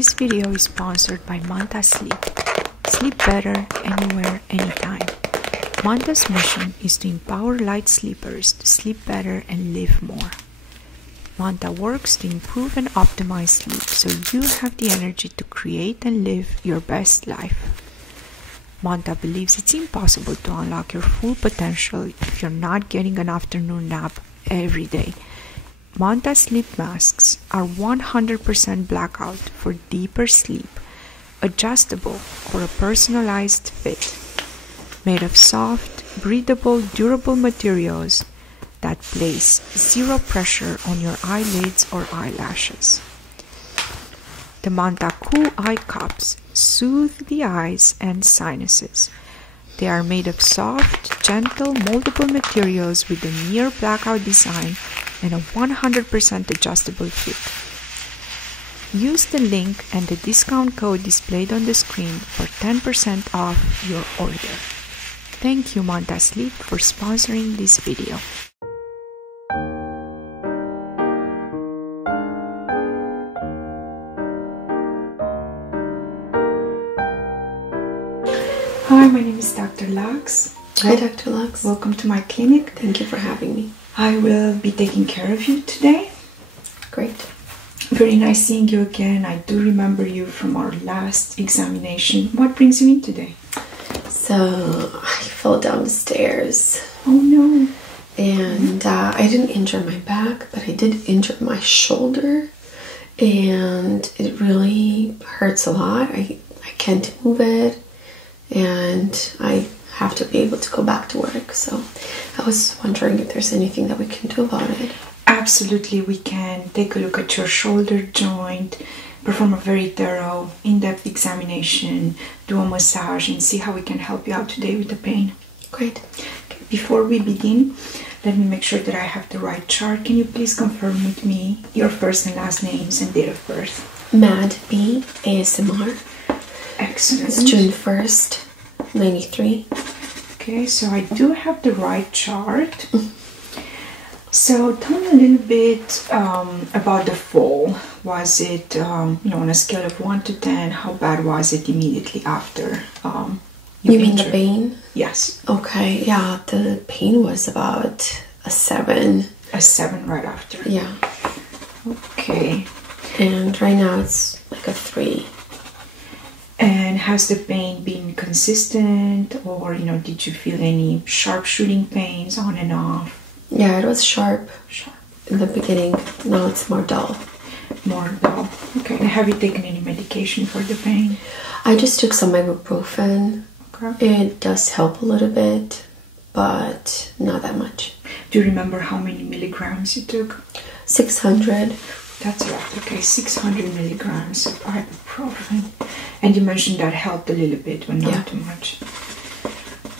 This video is sponsored by Manta Sleep. Sleep better, anywhere, anytime. Manta's mission is to empower light sleepers to sleep better and live more. Manta works to improve and optimize sleep so you have the energy to create and live your best life. Manta believes it's impossible to unlock your full potential if you're not getting an afternoon nap every day. Manta sleep masks are 100% blackout for deeper sleep, adjustable for a personalized fit, made of soft, breathable, durable materials that place zero pressure on your eyelids or eyelashes. The Manta Cool Eye Cups soothe the eyes and sinuses. They are made of soft, gentle, moldable materials with a near blackout design and a 100% adjustable fit. Use the link and the discount code displayed on the screen for 10% off your order. Thank you, Manta Sleep, for sponsoring this video. Hi, my name is Dr. Lux. Hi, Dr. Lux. Welcome to my clinic. Thank you for having me. I will be taking care of you today. Great. Very nice seeing you again. I do remember you from our last examination. What brings you in today? So, I fell down the stairs. Oh no. And I didn't injure my back, but I did injure my shoulder. And it really hurts a lot. I can't move it. And I have to be able to go back to work. So I was wondering if there's anything that we can do about it. Absolutely, we can take a look at your shoulder joint, perform a very thorough, in-depth examination, do a massage, and see how we can help you out today with the pain. Great. Okay, before we begin, let me make sure that I have the right chart. Can you please confirm with me your first and last names and date of birth? Mad B, ASMR. Excellent. It's June 1st, 93. Okay, so I do have the right chart. So tell me a little bit about the fall. Was it, on a scale of 1 to 10, how bad was it immediately after you mean the pain? Yes. Okay, yeah, the pain was about a 7. A 7 right after? Yeah. Okay. And right now it's like a 3. And has the pain been consistent, or did you feel any sharp shooting pains on and off? Yeah, it was sharp in the beginning. Now it's more dull. More dull. Okay. And have you taken any medication for the pain? I just took some ibuprofen. Okay. It does help a little bit, but not that much. Do you remember how many milligrams you took? 600. That's right. Okay, 600 milligrams of ibuprofen. And you mentioned that helped a little bit, but not too much.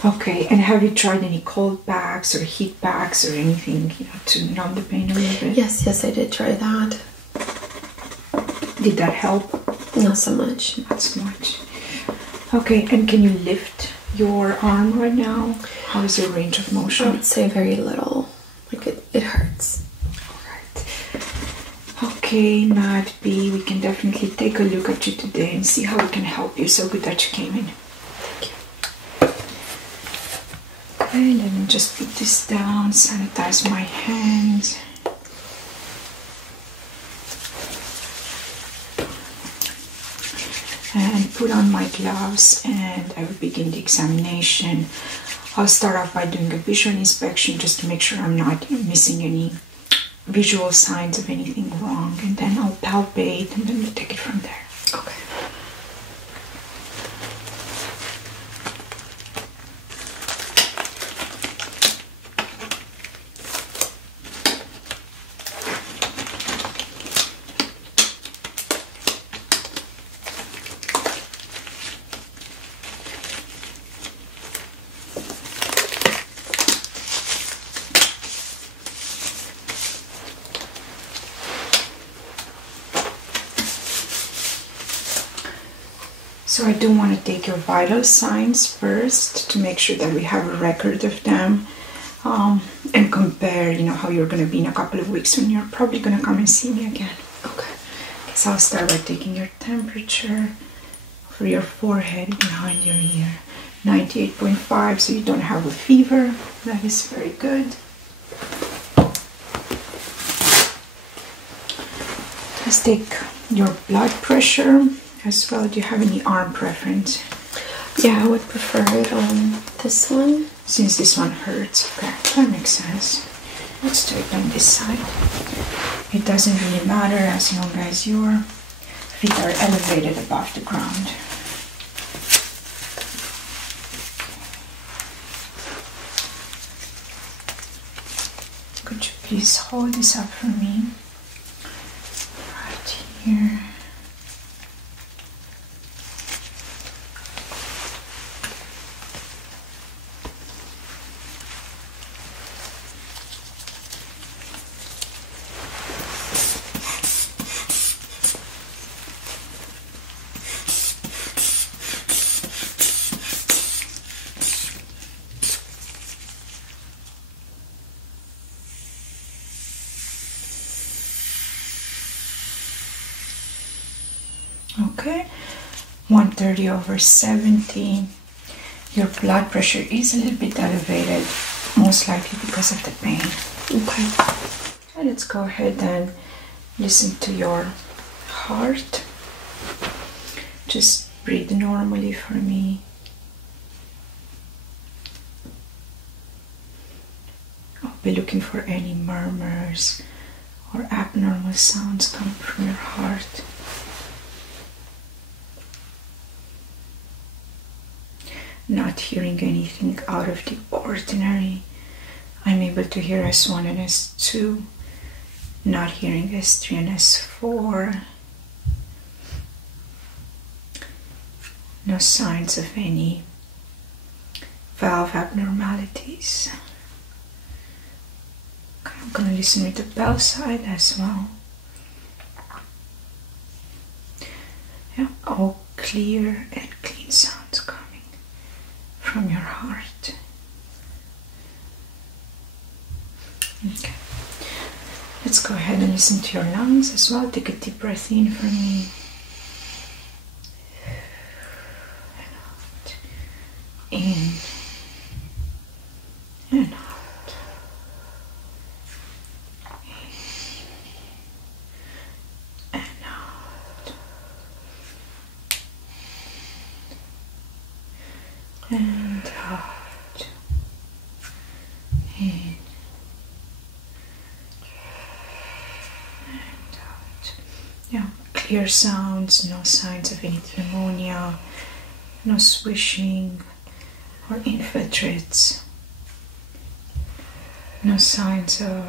Okay, and have you tried any cold packs or heat packs or anything, to numb the pain a little bit? Yes, I did try that. Did that help? Not so much. Not so much. Okay, and can you lift your arm right now? How is your range of motion? I would say very little. Like it hurts. Okay, Mad B, we can definitely take a look at you today and see how we can help you. So good that you came in. Thank you. Okay, let me just put this down, sanitize my hands. And put on my gloves, and I will begin the examination. I'll start off by doing a visual inspection just to make sure I'm not missing any visual signs of anything wrong, and then I'll palpate, and then we'll take it from there. Okay. So I do want to take your vital signs first to make sure that we have a record of them, and compare, how you're going to be in a couple of weeks when you're probably going to come and see me again. Okay. So I'll start by taking your temperature for your forehead behind your ear. 98.5, so you don't have a fever. That is very good. Let's take your blood pressure as well. Do you have any arm preference? Yeah, I would prefer it on this one. Since this one hurts. Okay, that makes sense. Let's do it on this side. It doesn't really matter as long as your feet are elevated above the ground. Could you please hold this up for me? Right here. Okay, 130/70. Your blood pressure is a little bit elevated, most likely because of the pain. Okay. And let's go ahead and listen to your heart. Just breathe normally for me. I'll be looking for any murmurs or abnormal sounds coming from your heart. Not hearing anything out of the ordinary. I'm able to hear S1 and S2. Not hearing S3 and S4. No signs of any valve abnormalities. Okay, I'm going to listen with the bell side as well. Yeah, all clear and clean sounds coming from your heart. Okay, let's go ahead and listen to your lungs as well. Take a deep breath in for me. And out. In and out. In and out. And out. In and out. Yeah, clear sounds, no signs of any pneumonia, no swishing or infiltrates, no signs of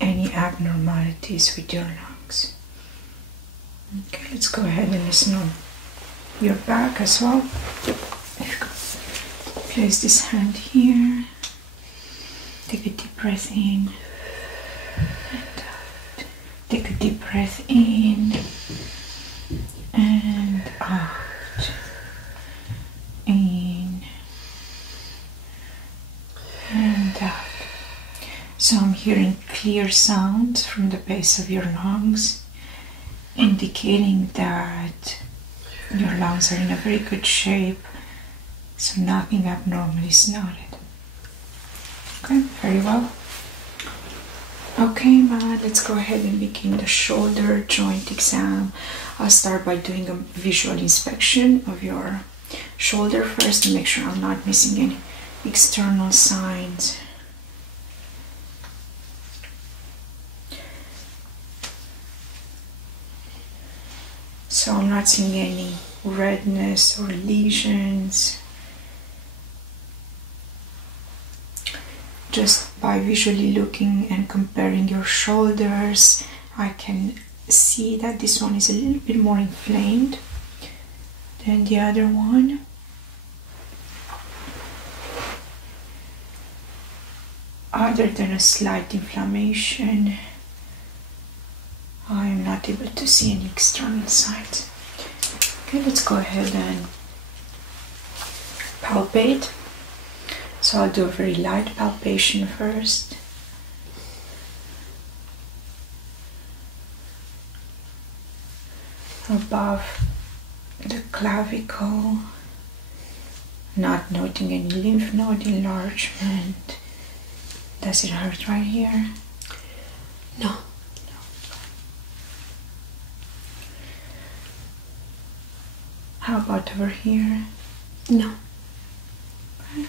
any abnormalities with your lungs. Okay, let's go ahead and listen on your back as well. Place this hand here. Take a deep breath in and out. Take a deep breath in and out. In and out. So I'm hearing clear sounds from the base of your lungs, indicating that your lungs are in a very good shape, so nothing abnormal is noted. Okay, very well. Okay, let's go ahead and begin the shoulder joint exam. I'll start by doing a visual inspection of your shoulder first to make sure I'm not missing any external signs. So I'm not seeing any redness or lesions. Just by visually looking and comparing your shoulders, I can see that this one is a little bit more inflamed than the other one. Other than a slight inflammation, I am not able to see any external signs. Okay, let's go ahead and palpate. So I'll do a very light palpation first. above the clavicle, not noting any lymph node enlargement. Does it hurt right here? No. How about over here? No. Okay.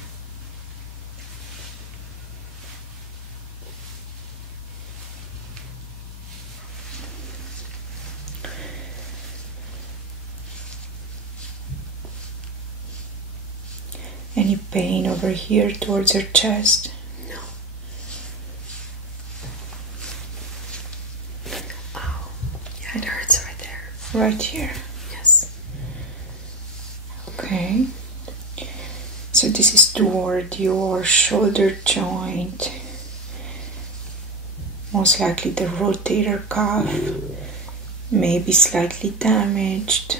Any pain over here towards your chest? No. Oh, yeah, it hurts right there. Right here? Yes. Okay. So this is toward your shoulder joint. Most likely the rotator cuff may be slightly damaged.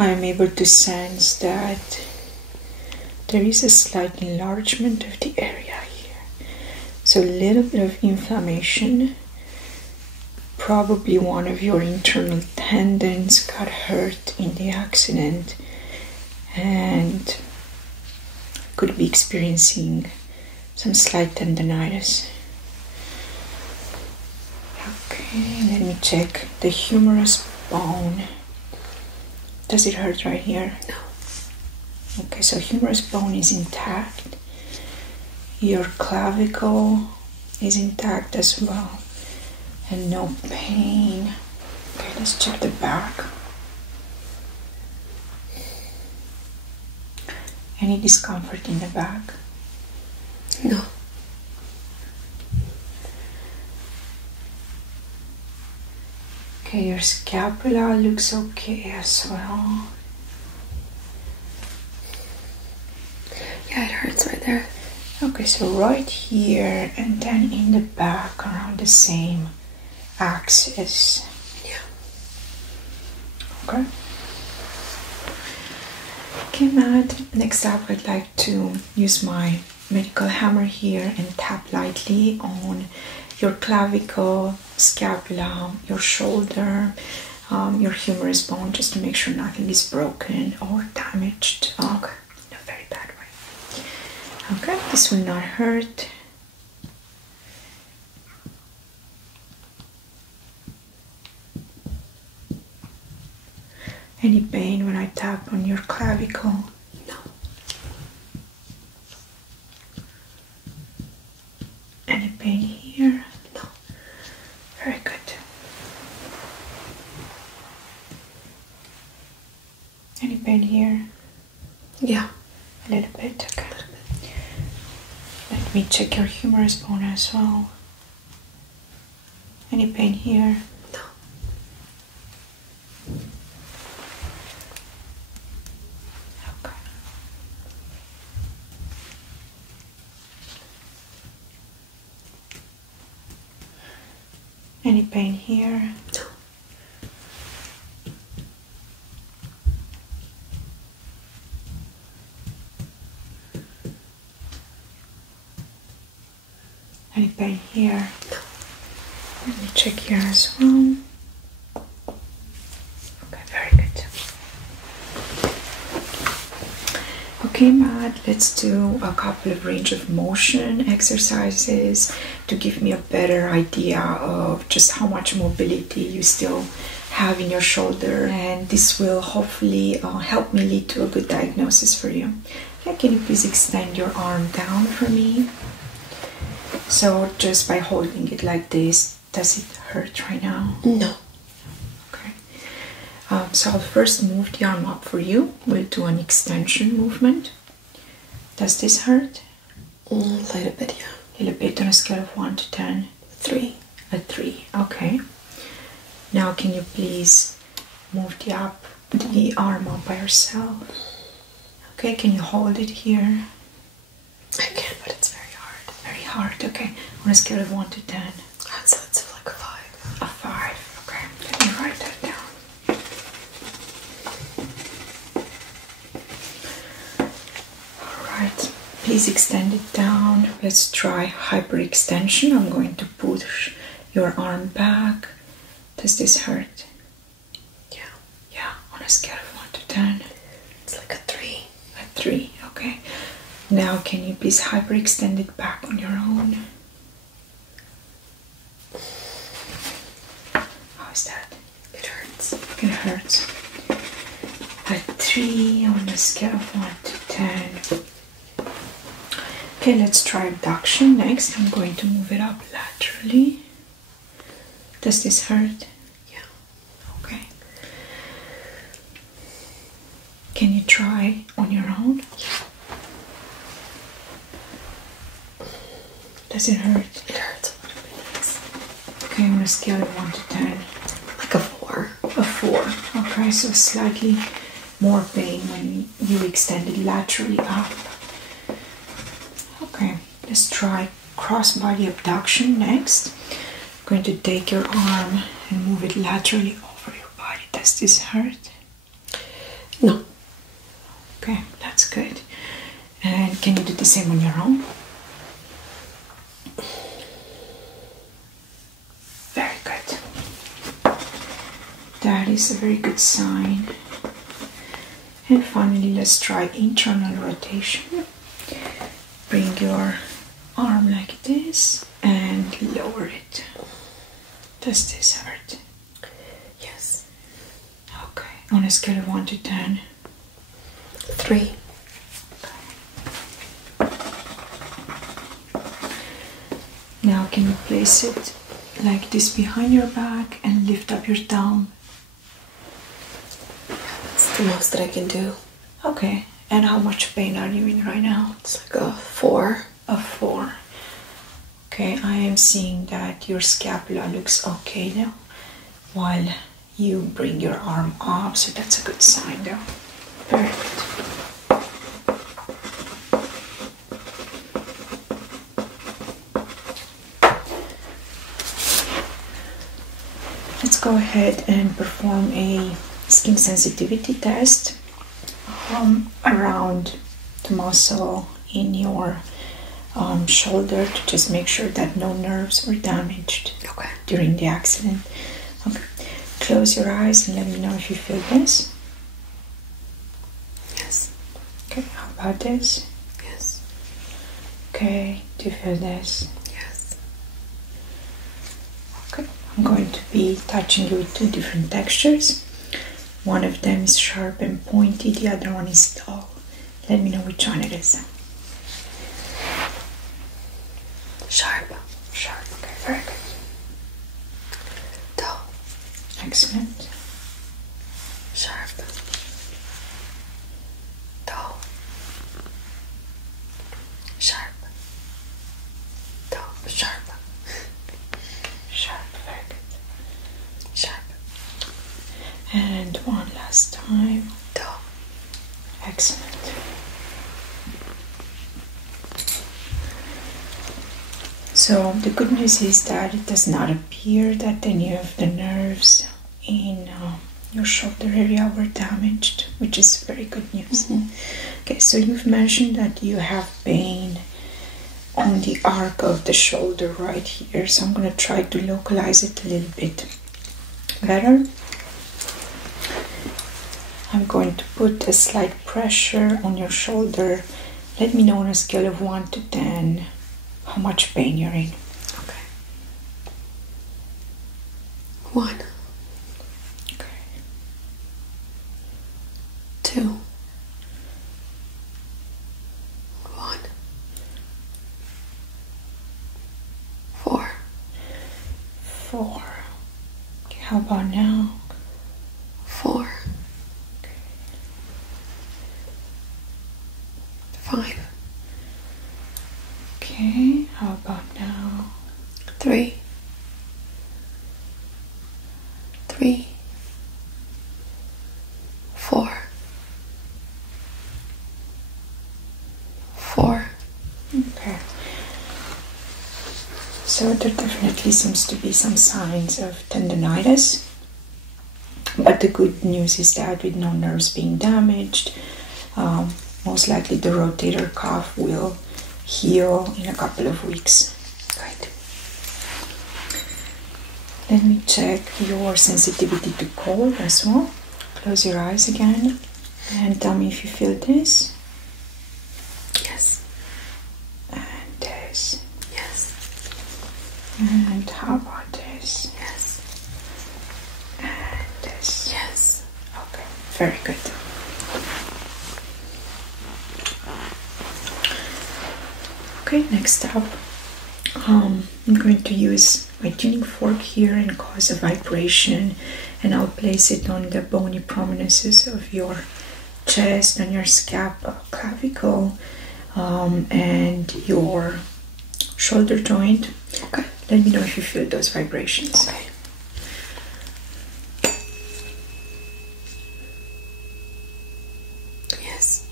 I am able to sense that there is a slight enlargement of the area here. So a little bit of inflammation. Probably one of your internal tendons got hurt in the accident and could be experiencing some slight tendonitis. Okay, let me check the humerus bone. Does it hurt right here? No. Okay, so humerus bone is intact. Your clavicle is intact as well. And no pain. Okay, let's check the back. Any discomfort in the back? No. Okay, your scapula looks okay as well. Yeah, it hurts right there. Okay, so right here and then in the back around the same axis. Yeah. Okay. Okay, Matt. Next up, I'd like to use my medical hammer here and tap lightly on your clavicle, scapula, your shoulder, your humerus bone, just to make sure nothing is broken or damaged. Okay, in a very bad way. Okay, this will not hurt. Any pain when I tap on your clavicle? No. Any pain here? No. Very good. Any pain here? Yeah. A little bit, okay. Let me check your humerus bone as well. Any pain here? No. Okay. Any pain here? No. Any pain here? No. Let me check here as well. Okay, very good. Okay, Matt, let's do a couple of range of motion exercises to give me a better idea of just how much mobility you still have in your shoulder, and this will hopefully help me lead to a good diagnosis for you. Okay, can you please extend your arm down for me? So just by holding it like this, does it hurt right now? No. Okay. So I'll first move the arm up for you. We'll do an extension movement. Does this hurt? A little bit, yeah. A little bit on a scale of 1 to 10? 3. A 3. Okay. Now can you please move the arm up by yourself? Okay, can you hold it here? I can, but it's very hard. Very hard, okay. On a scale of 1 to 10? So it's like a 5. A 5, okay. Let me write that down. Alright, please extend it down. Let's try hyperextension. I'm going to push your arm back. Does this hurt? Yeah. Yeah, on a scale of 1 to 10. It's like a 3. A 3, okay. Now can you please hyperextend it back on your own? How is that? It hurts. It hurts. A 3 on a scale of 1 to 10. Okay, let's try abduction next. I'm going to move it up laterally. Does this hurt? Yeah. Okay. Can you try on your own? Yeah. Does it hurt? It hurts a little bit. Okay, on a scale of 1 to 10. Like a 4. A 4. Okay, so slightly more pain when you extend it laterally up. Okay, let's try cross-body abduction next. I'm going to take your arm and move it laterally over your body. Does this hurt? No. Okay, that's good. And can you do the same on your own? Very good. That is a very good sign. And finally, let's try internal rotation. Bring your arm like this and lower it. Does this hurt? Yes. Okay, on a scale of 1 to 10. 3. Now can you place it like this behind your back and lift up your thumb? That's the most that I can do. Okay, and how much pain are you in right now? It's like a 4. A 4. Okay, I am seeing that your scapula looks okay now while you bring your arm up, so that's a good sign though. Very good. Let's go ahead and perform a skin sensitivity test around the muscle in your shoulder to just make sure that no nerves were damaged during the accident. Okay, close your eyes and let me know if you feel this. Yes. Okay, how about this? Yes. Okay, do you feel this? Yes. Okay, I'm going to be touching you with 2 different textures. One of them is sharp and pointy, the other one is dull. Let me know which one it is. Sharp. Sharp, okay, very good. Dull. Excellent. Sharp. Dull. Sharp. Dull. Sharp. Sharp, very good. Sharp. And one last time. Dull. Excellent. So the good news is that it does not appear that any of the nerves in your shoulder area were damaged, which is very good news. Mm-hmm. Okay, so you've mentioned that you have pain on the arc of the shoulder right here, so I'm going to try to localize it a little bit better. I'm going to put a slight pressure on your shoulder. Let me know on a scale of 1 to 10 how much pain you're in. Okay. 1. Okay. 2. 1. 4. 4. Okay, how about now? 4. 5. Okay, how about now? 3. 3. 4. 4. Okay. So there definitely seems to be some signs of tendonitis. But the good news is that with no nerves being damaged, most likely the rotator cuff will heal in a couple of weeks. Right. Let me check your sensitivity to cold as well. Close your eyes again and tell me if you feel this. Yes. And this. Yes. And how about this? Yes. And this. Yes. Okay, very good. Okay, next up, I'm going to use my tuning fork here and cause a vibration, and I'll place it on the bony prominences of your chest, on your scapula, clavicle, and your shoulder joint. Okay. Let me know if you feel those vibrations. Okay. Yes.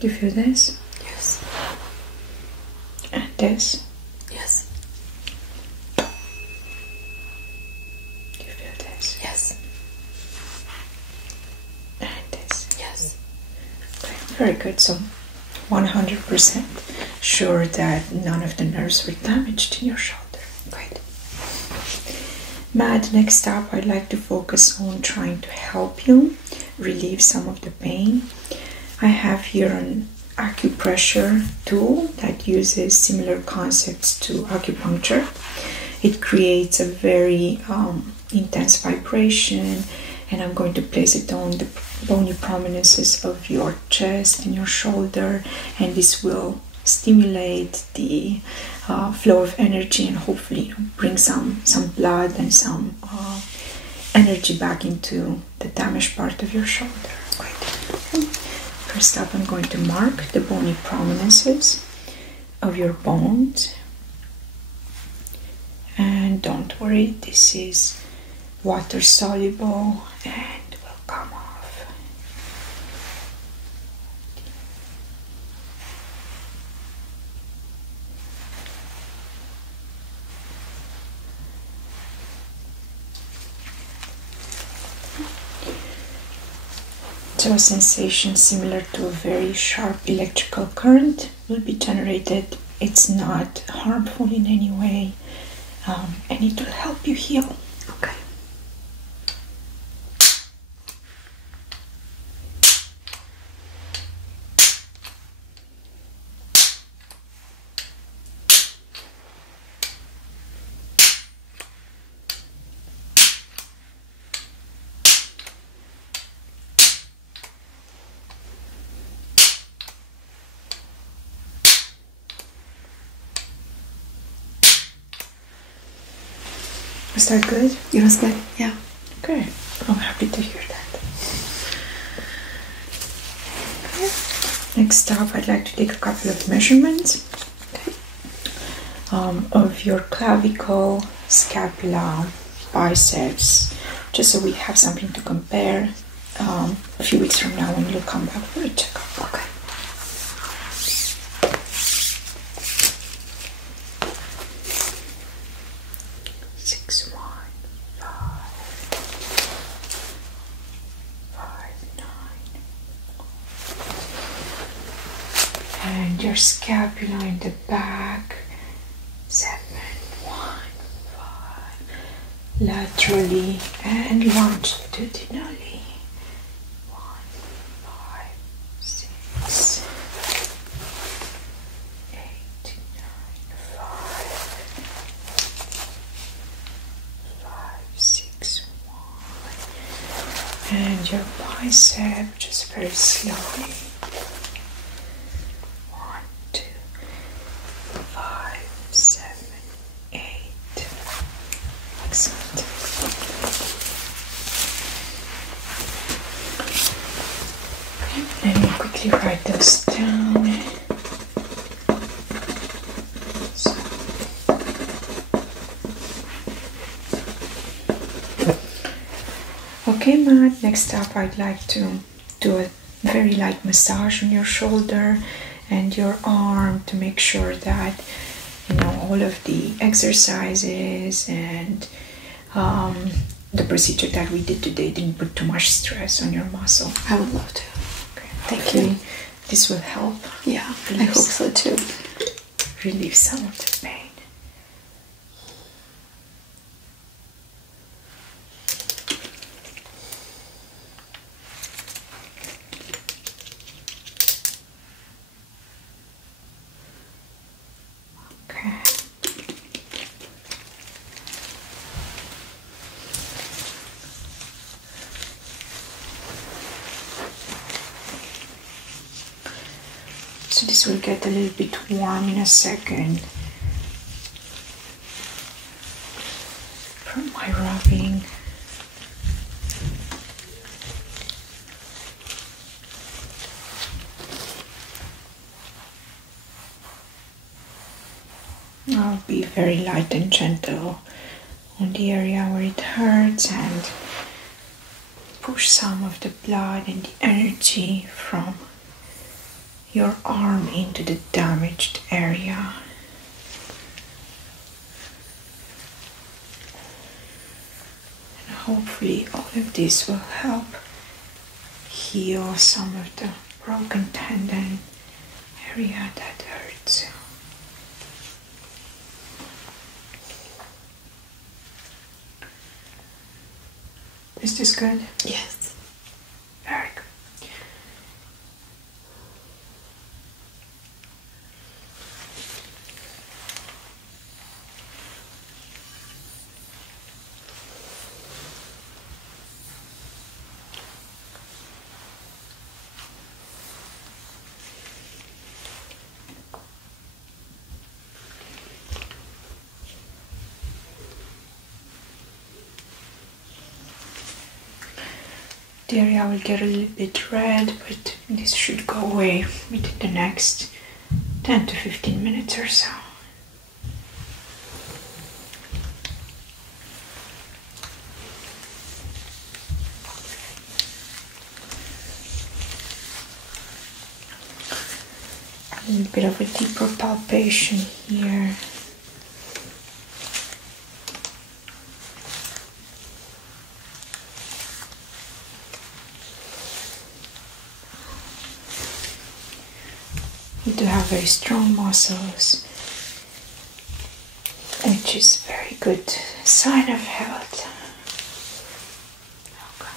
Do you feel this? Yes. And this? Yes. Do you feel this? Yes. And this? Yes. Okay, very good. So 100% sure that none of the nerves were damaged in your shoulder. Great. Matt, next up, I'd like to focus on trying to help you relieve some of the pain. I have here an acupressure tool that uses similar concepts to acupuncture. It creates a very intense vibration, and I'm going to place it on the bony prominences of your chest and your shoulder, and this will stimulate the flow of energy and hopefully bring some blood and some energy back into the damaged part of your shoulder. Great. First up, I'm going to mark the bony prominences of your bones. And don't worry, this is water soluble and will come off. So a sensation similar to a very sharp electrical current will be generated. It's not harmful in any way, and it will help you heal. Okay. Was that good? It was good. Yeah. Okay. I'm happy to hear that. Okay. Next up, I'd like to take a couple of measurements of your clavicle, scapula, biceps, just so we have something to compare a few weeks from now when you'll come back for a checkup. Okay. And your scapula in the back, 7, 1, 5, laterally and longitudinally, 1, 5, 6, 8, 9, 5, 6, 1, and your bicep just very slowly. 8. Excellent. Okay, let me quickly write those down. So. Okay, Matt, next up I'd like to do a very light massage on your shoulder and your arm to make sure that all of the exercises and the procedure that we did today didn't put too much stress on your muscle. I would love to. Okay. Thank you. This will help. Yeah, I hope so too. relieve some of the pain. Okay. So this will get a little bit warm in a second from my rubbing. I'll be very light and gentle on the area where it hurts and push some of the blood and the energy from your arm into the damaged area. And hopefully all of this will help heal some of the broken tendon area that hurts. Is this good? Yes. Very good. The area will get a little bit red, but this should go away within the next 10 to 15 minutes or so. A little bit of a deeper palpation here. You do have very strong muscles, which is a very good sign of health. Okay.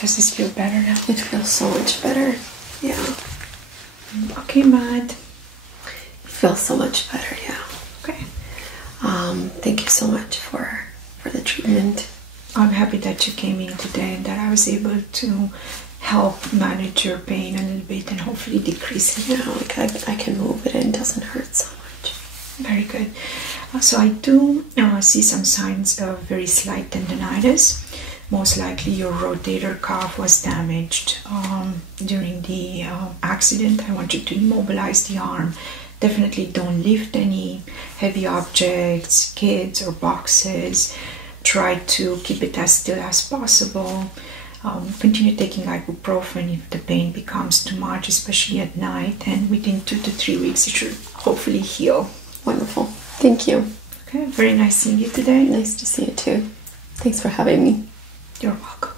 Does this feel better now? It feels so much better. Yeah. Okay, Matt. It feels so much better, yeah. Okay. Thank you so much for the treatment. I'm happy that you came in today and that I was able to help manage your pain a little bit and hopefully decrease it. Yeah, like I can move it and it doesn't hurt so much. Very good. So I do see some signs of very slight tendonitis. Most likely your rotator cuff was damaged during the accident. I want you to immobilize the arm. Definitely don't lift any heavy objects, kids or boxes. Try to keep it as still as possible. Continue taking ibuprofen if the pain becomes too much, especially at night, and within 2 to 3 weeks it should hopefully heal. Wonderful. Thank you. Okay, very nice seeing you today. Nice to see you too. Thanks for having me. You're welcome.